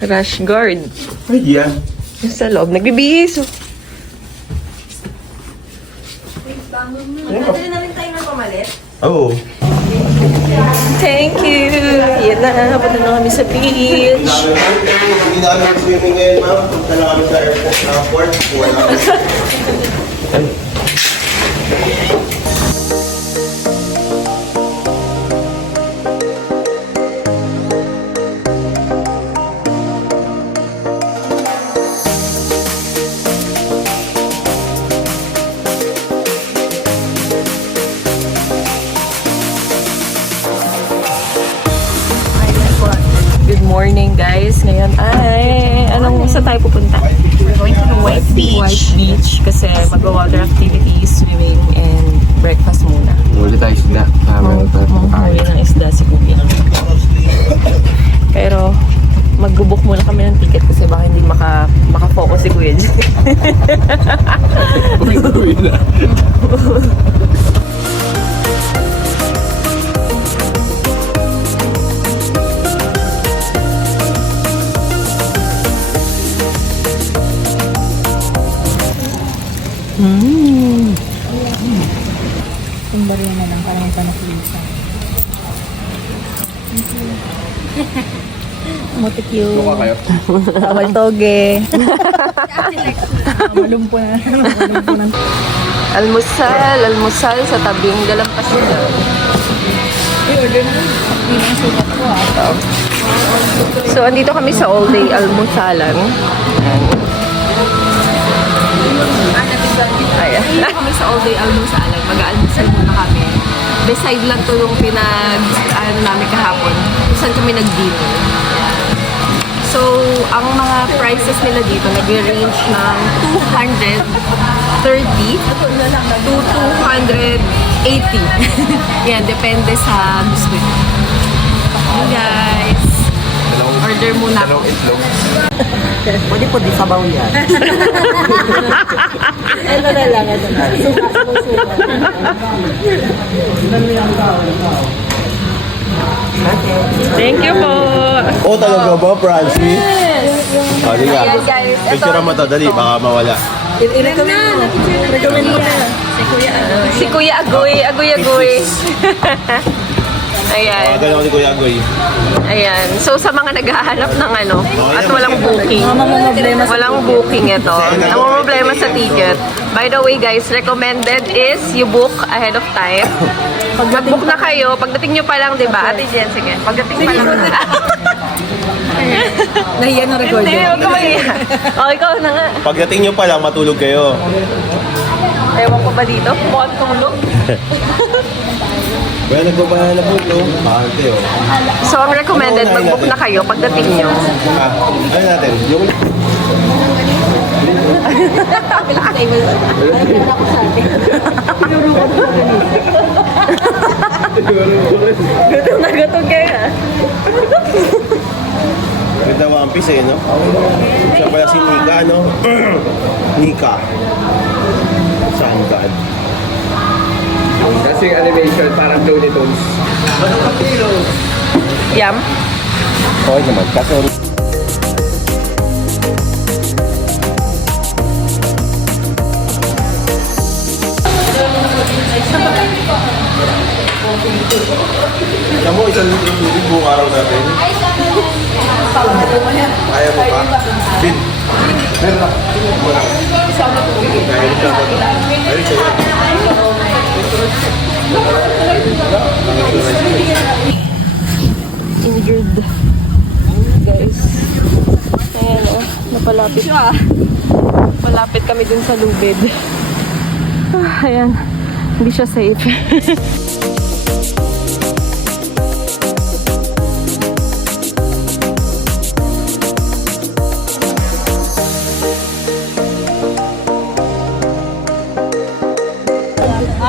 Rash guard. Ay, yeah. Yung sa loob, nagbibihis. Magdadali na rin tayo ng pamalit. Oo. Thank you. Yan na, punta na kami sa beach. Hindi namin swimming ngayon, ma'am. Punta na kami sa airport. Good morning guys. Ngayon ay, saan tayo pupunta? We're going to the White Beach. White Beach kasi mag-water activities, swimming, and breakfast muna. Huli tayo sila. Huli ng isda si Kuya. Pero magbubuk muna kami ng ticket kasi baka hindi maka-focus si Kuya dyan. Yung barya na lang, parang panakilisa. Motik yun. Mukha kayo. Awal toge. Malumpo na. Almusal sa tabing dalampasigan. I-order na. Hindi na yung sukat ko So, andito kami sa all day almusalan. Ayan. Andito kami sa all day almusalan. Mag-almusal muna kami. Beside lang to yung namin kahapon. Kung saan kami nag-dinner. So, ang mga prices nila dito nag-range ng 230 to 280. Yan, depende sa gusto nyo. Hey guys! Order muna ako. Pwede po di sabaw yan. Ito na lang, ito na. Thank you po! Oo, talaga ba, Francie? O, di nga. Ayan guys, Picture mo to, dali. Baka mawala. I-recommend mo. Recommend mo na. si Kuya Agoy. Ayan. Tawagan ako ni Kuya Agoy. Ayan. So, sa mga naghahanap ng at walang booking. Walang booking ito. Ang problema sa ticket. By the way, guys, recommended is you book ahead of time. Pag mag-book na kayo, pagdating nyo pa lang, di ba? Ate Jen, sige. Pagdating pa lang. Nahiya na record Hindi, huwag ka mahiya. O, ikaw na nga. Pagdating nyo pa lang, matulog kayo. Ewan ko ba dito? Mukhang tulog. Kaya nagbabahala na po ito. Ate, oh. So, ang recommended, mag-book na kayo pagdating nyo. Ano natin? Yung... Gutom na gutom kayo, ha? Ganda One Piece eh, no? Siya pala si Nika, no? Nika. Sanggan. Kasi animation parang Looney Tunes. Yum. Okay naman. Kaso... Alam mo, isang lubig buong araw natin. Kaya mo pa? Bin. Meron na. Wala. Kaya mo siya ba ito? Ayun siya yan. Injured. Guys. Ayan, oh. Napalapit. Malapit kami dun sa lubid. Ayan. Hindi siya safe.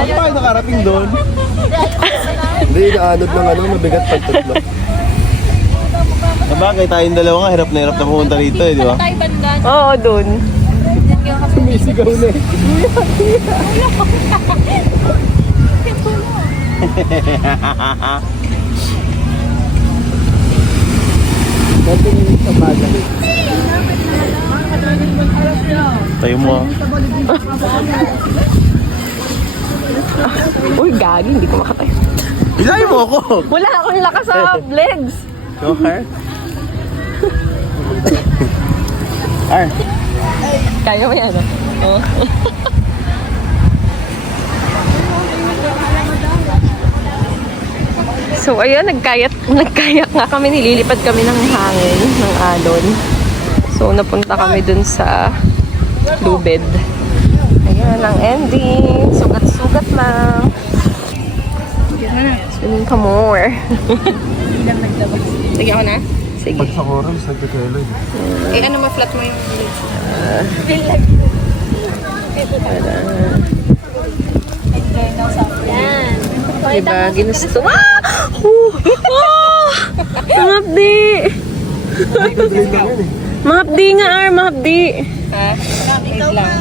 Ano tayo nakarating doon? Hindi, inaanod ng mabigat pagtatlo. Sabagay, tayong dalawa nga, hirap na pumunta rito eh, di ba? Oo, dun. Sumisigaw na eh. Tayo mo. Uy, gagi, hindi ko makatayo. Ilay mo ako! Wala akong lakas sa legs. Joker. Ar. Kaya mo yan, oh. So, ayun, nagkayak nga kami, nililipad kami ng hangin, ng alon. So, napunta kami dun sa lubid. Ayan, ang ending. Sugat-sugat lang. Swimming ka more. Sige ako na? Sige. Pag sa oras, nagkakailan. Eh, ano, ma-flat mo yung Yan. Diba, ginusto. Ah! Mangapdi! Mangapdi nga, Ar, mangapdi. Wait lang.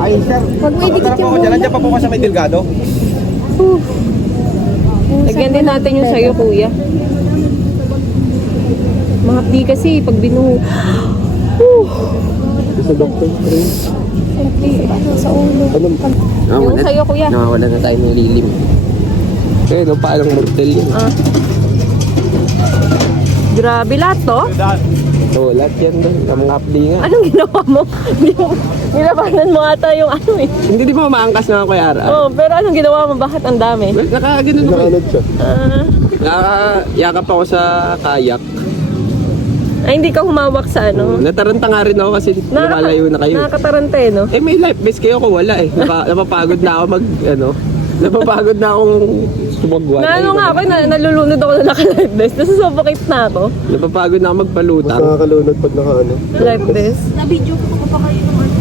Ay, sir. Huwag mo idikit yung Nandiyan pa po ka sa may Delgado. Lagyan din natin yung sayo, kuya. Mangapdi kasi, pag binuho. Sa doctor. Sa ulo. Yung sayo, kuya. Nakawala na tayo ng lilim. Pero paano mortal yun? Ah. Grabe lahat to. Oo, lahat yan doon. Ang updi nga. Anong ginawa mo? Nilabanan mo ata yung ano eh. Hindi di ba maangkas na ako Yara? Oh, pero anong ginawa mo? Bakit ang dami? Well, nakaganon ako. Nakaanod siya. Ah. Nakayakap ako sa kayak. Ay, hindi ka humawak sa ano? Nataranta nga rin ako kasi lumalayo na kayo. Nakakatarante, no? Eh may life vest kayo ako wala eh. Napapagod na ako napapagod na akong sumagwan. Na ano nga ako, nalulunod ako na naka-life vest. Tapos suffocate na ako. Napapagod na ako Mas magpalutang. nakakalunod pag nakaano. Life vest. Na-video ko pa kayo ng ano.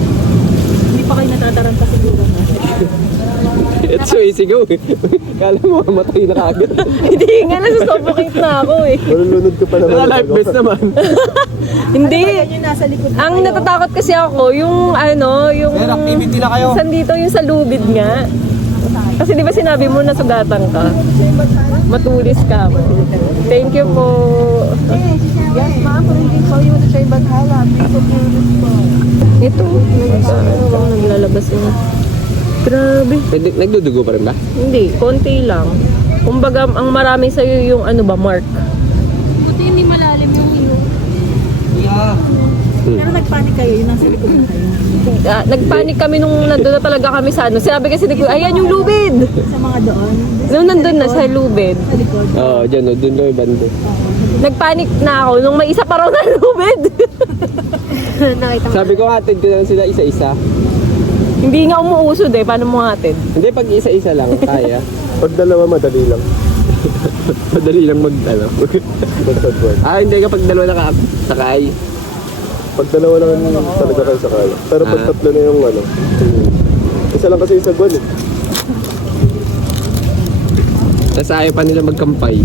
Hindi pa kayo natataranta siguro na. It's so easy go. Kala mo matay na kagad. Hindi nga, nasusuffocate na ako eh. Malulunod ka pa naman. Life vest naman. Hindi. Yung nasa likod. Ang natatakot kasi ako, yung ano, yung... Sir, activity na kayo. Saan dito, yung sa lubid nga. Kasi di ba sinabi mo na sugatan ka? Matulis ka. Thank you po. Yes, ma'am. Hindi ko yung try baghala. Ito, ano bang naglalabas yun? Grabe. Nagdudugo pa rin ba? Hindi, konti lang. Kumbaga, ang marami sa'yo yung ano ba, mark. Buti hindi malalim yung ilong. Pero nagpanik kayo, yun nasa likod na kayo. Nagpanik kami nung nandun na talaga kami sa ano. Sinabi kasi ni Kuya, ayan yung lubid! Sa mga doon. Nung nandun na sa lubid, Sa likod. Oo, dyan o. Doon daw yung bando. nagpanik na ako nung may isa pa raw na lubid. Nakita mo. Sabi ko hatid ko na lang sila isa-isa. Hindi nga umuusod eh, paano mo hatid? Hindi, pag isa-isa lang, kaya. Pag dalawa, madali lang. Madali lang Magtagwan. hindi kapag dalawa nakasakay. Pag dalawa lang talaga kayo sakay. Pero pag tatlo na yung ano. Isa lang kasi yung sagwan eh. Tapos ayaw pa nila magkampay.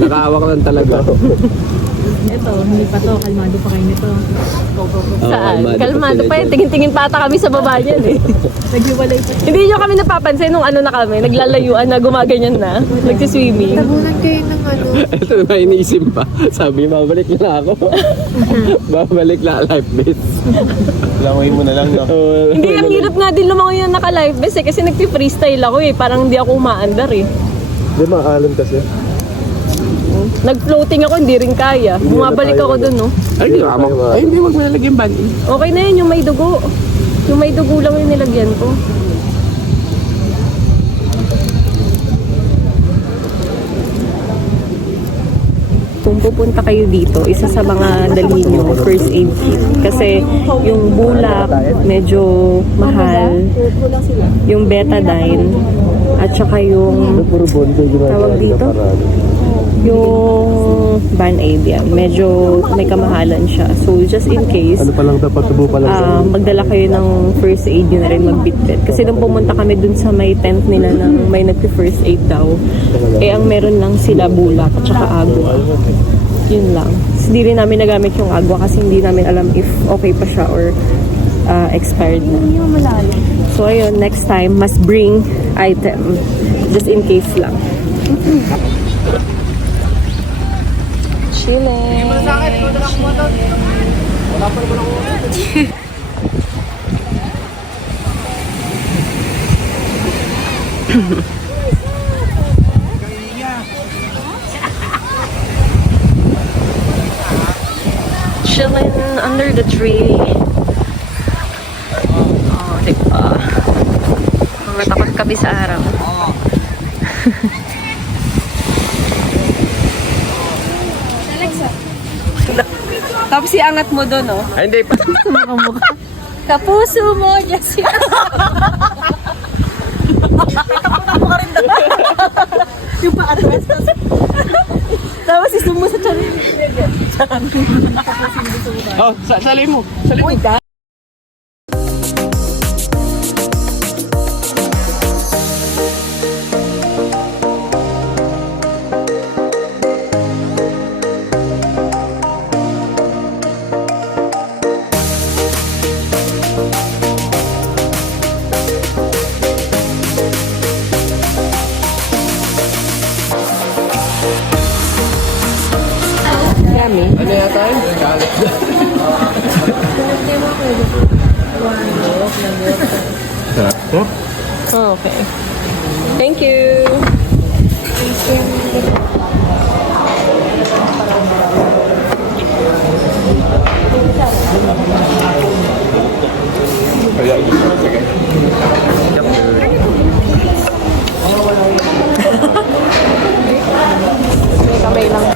Nakahawak lang talaga. Ito, hindi pa to. Kalmado pa kayo nito. Saan? kalmado pa Kalmado sila pa yun. dyan. Tingin-tingin pa ata kami sa baba niyan eh. Naghiwalay pa. Hindi nyo kami napapansin nung ano na kami. Naglalayuan na, gumaganyan na. Nagsiswimming. Tabunan kayo ng ano. Ito na iniisip pa. Sabi, babalik na ako. Babalik na life vest. Langoy mo na lang, no? Hindi, ang hirap nga din lumangoy yung naka-live vest eh. Kasi nagpi-freestyle ako eh. Parang hindi ako umaandar eh. Hindi, maalam kasi. Nag-floating ako, hindi rin kaya. Bumabalik ako dun, no? Ay, hindi mo. Ay, hindi, wag mo nalagyan yung band. Okay na yun, yung may dugo. Yung may dugo lang yung nilagyan ko. Kung pupunta kayo dito, isa sa mga dalhin nyo, first aid kit. Kasi yung bulak, medyo mahal. Yung betadine, at saka yung Puro bondo yung Tawag dito? yung Band-Aid yan. Medyo may kamahalan siya. So, just in case, Ano pa lang dapat, tubo pa lang. magdala kayo ng first aid yun na rin magbitbit. Kasi nung pumunta kami dun sa may tent nila ng may nagpi-first aid daw, eh ang meron lang sila bulak at saka agwa. Yun lang. Hindi rin namin nagamit yung agwa kasi hindi namin alam if okay pa siya or expired na. Hindi mo malalim. So ayun, next time, must bring item. Just in case lang. Chilling. Chilling under the tree. Oh, diba? Matakot kami sa araw. Tapos iangat mo doon, oh. Ay, hindi pa. Kapuso mo, Jessica. Tapo ka rin doon. Yung pa-atras. Tapos isumo sa channel. Oh, salin mo. Salin mo. Yummy. Ano yata yun? Sarap po. Oh, okay. Thank you. Kaya, sige. May kamay lang.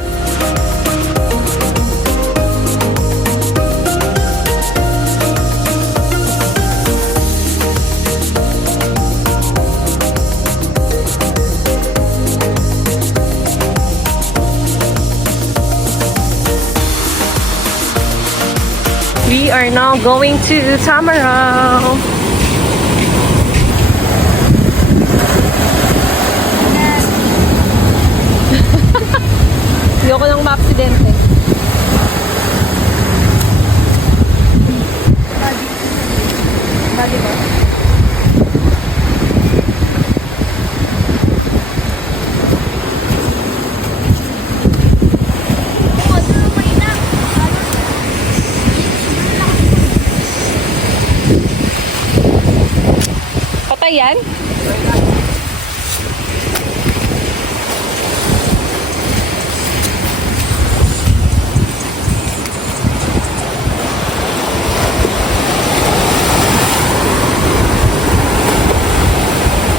We are now going to Tamaraw. Ayoko nang ma-aksidente. Body ba? Patay yan?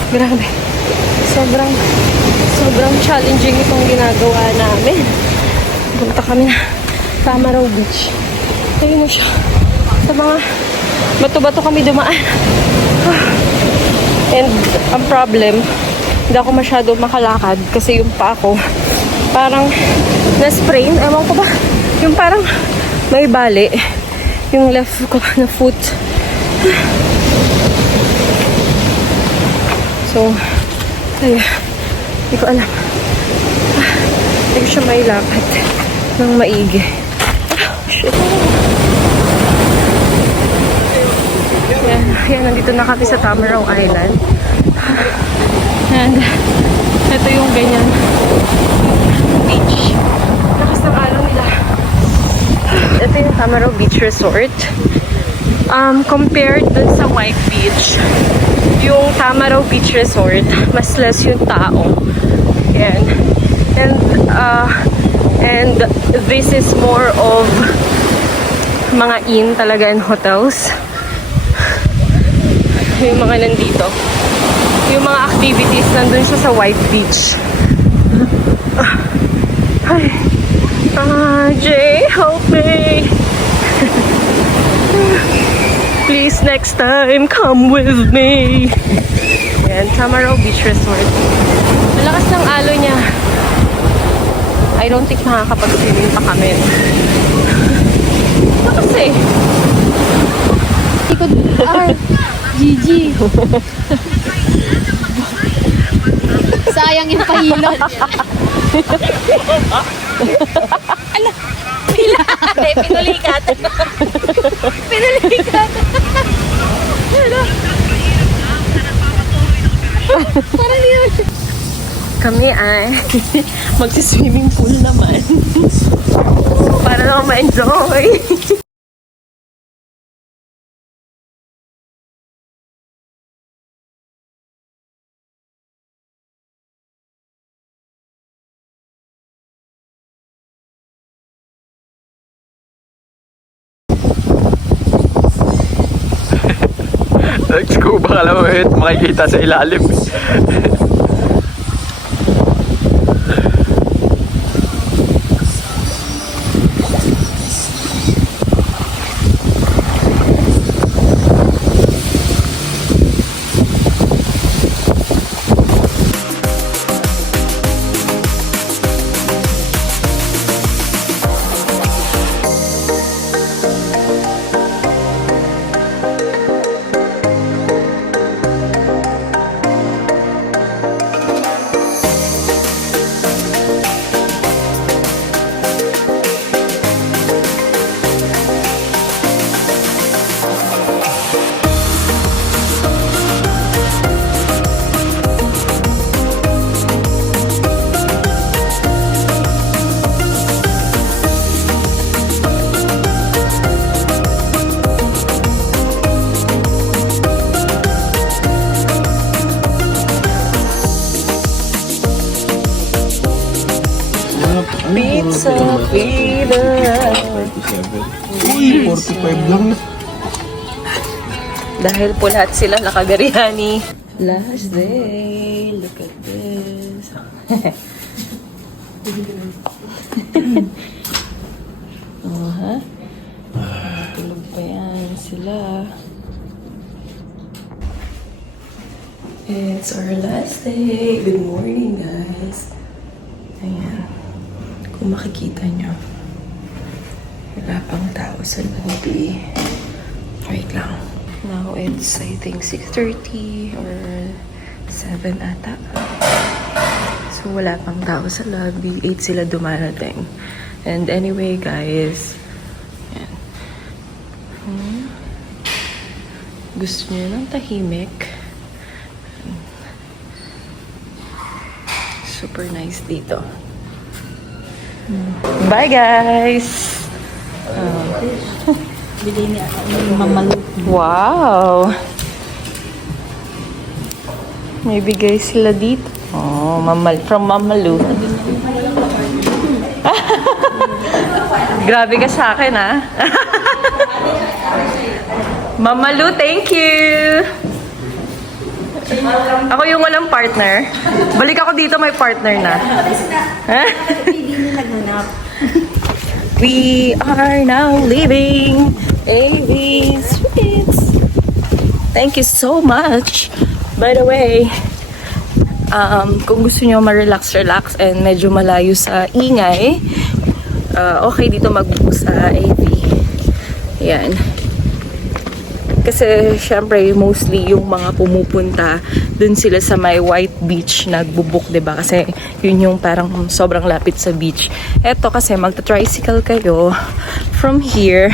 Grabe. Sobrang challenging itong ginagawa namin. Punta kami na Tamaraw Beach. Ayun mo siya. Sa mga bato-bato kami dumaan. And ang problem, hindi ako masyado makalakad kasi yung paa ko parang na-sprain. Ewan ko ba? Yung parang may bali. Yung left ko na foot. So, ay, hindi ko alam. Hindi ko siya mailakad ng maigi. Shit. Yan, nandito na kami sa Tamaraw Island. And, ito yung ganyan beach. Lakas ng alon nila. Ito yung Tamaraw Beach Resort. Compared dun sa White Beach, yung Tamaraw Beach Resort, mas less yung tao. Yan. And this is more of mga inn talaga and hotels. Yung mga nandito. Yung mga activities nandun siya sa White Beach. Ay. Jay, help me. Please, next time, come with me. Yan, Tamaraw Beach Resort. Malakas ng alo niya. I don't think makakapag-swimming pa kami. Kasi, Ikot GG. Sayang yung pahilot. Ala, pila. Hindi, pinulikat. Pinulikat. Ala. Parang yun. Kami ay magsiswimming pool naman. Para lang ma-enjoy. Nag-scuba ka lang makikita sa ilalim. Pizza, pizza. Uy, 45 lang. Dahil po lahat sila nakagariani. Last day. Look at this. Oh, ha? Tulog pa yan sila. It's our last day. Good morning, guys. Ayan. Kung makikita nyo, wala pang tao sa lobby. Wait lang. Now it's, I think, 6:30 or 7 ata. So, wala pang tao sa lobby. 8 sila dumarating. And anyway, guys, yan. Gusto nyo ng tahimik? Super nice dito. Bye, guys! Bili niya yung mamalut. Wow! May bigay sila dito. Oh, from Mamalu. Grabe ka sa akin, ha? Mamalu, thank you! Ako yung walang partner. Balik ako dito, may partner na. Hindi na naghanap. We are now leaving AV Sweets. Thank you so much. By the way, kung gusto nyo ma-relax and medyo malayo sa ingay, okay dito mag-book sa AV. Yan. Kasi syempre mostly yung mga pumupunta dun sila sa may White Beach nagbubuk, 'di ba? Kasi yun yung parang sobrang lapit sa beach. Eto kasi magta-tricycle kayo from here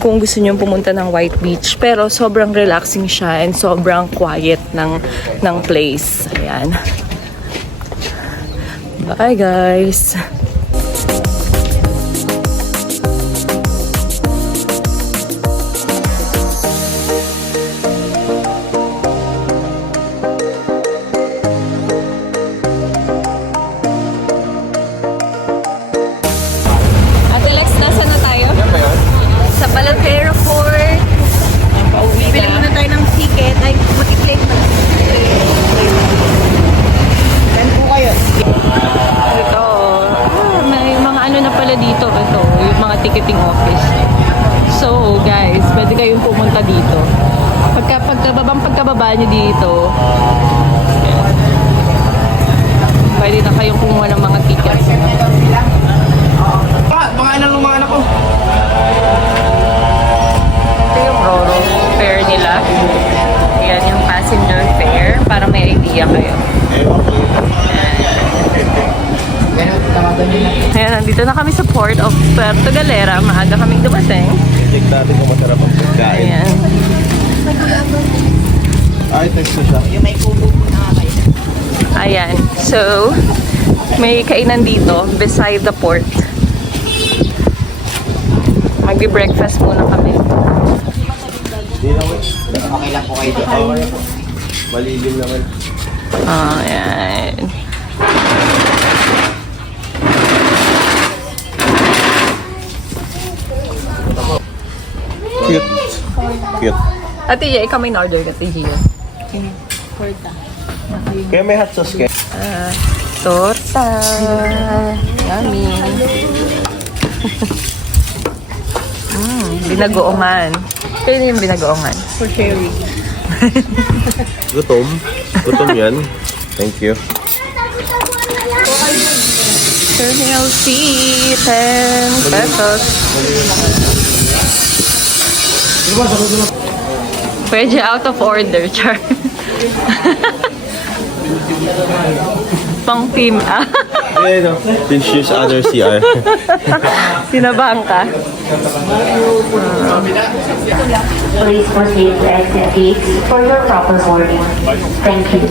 kung gusto niyo pumunta ng White Beach, pero sobrang relaxing siya and sobrang quiet ng place. Ayan. Bye, guys. Sa Balatero Fort. Bili muna tayo ng ticket. Ay, mag-i-claim na. Saan po kayo? Ito. May mga ano na pala dito. Ito, yung mga ticketing office. So, guys, pwede kayong pumunta dito. Pagkababa nyo dito, pwede na kayong kumuha ng mga tickets. Mga anak ng mga anak ko. Ito yung Roro fare nila. Ayan yung passenger fare para may idea kayo. Ayan, nandito na kami sa Port of Puerto Galera. Maaga kaming dumating. Check natin kung masarap ang pagkain. Ayan. Ay, text na siya. Yung may kubo na kayo. Ayan. So, may kainan dito beside the port. Magbe-breakfast muna kami. Okay lang po kayo dito. Malilim naman. Ayan. Cute. Cute. Ate Gia, ikaw may order ka, Ate Gia. Kaya may hot sauce kayo. Torta. Yummy. Binagoongan. Kaya yung binagoongan. For cherry. Gutom. Gutom yan. Thank you. Terminal fee, 10 pesos. Pwede out of order, char. Pang team, ah. Yeah, no. Then choose other CR. Sinabahan ka. Please proceed to exit gates for your proper boarding. Thank you.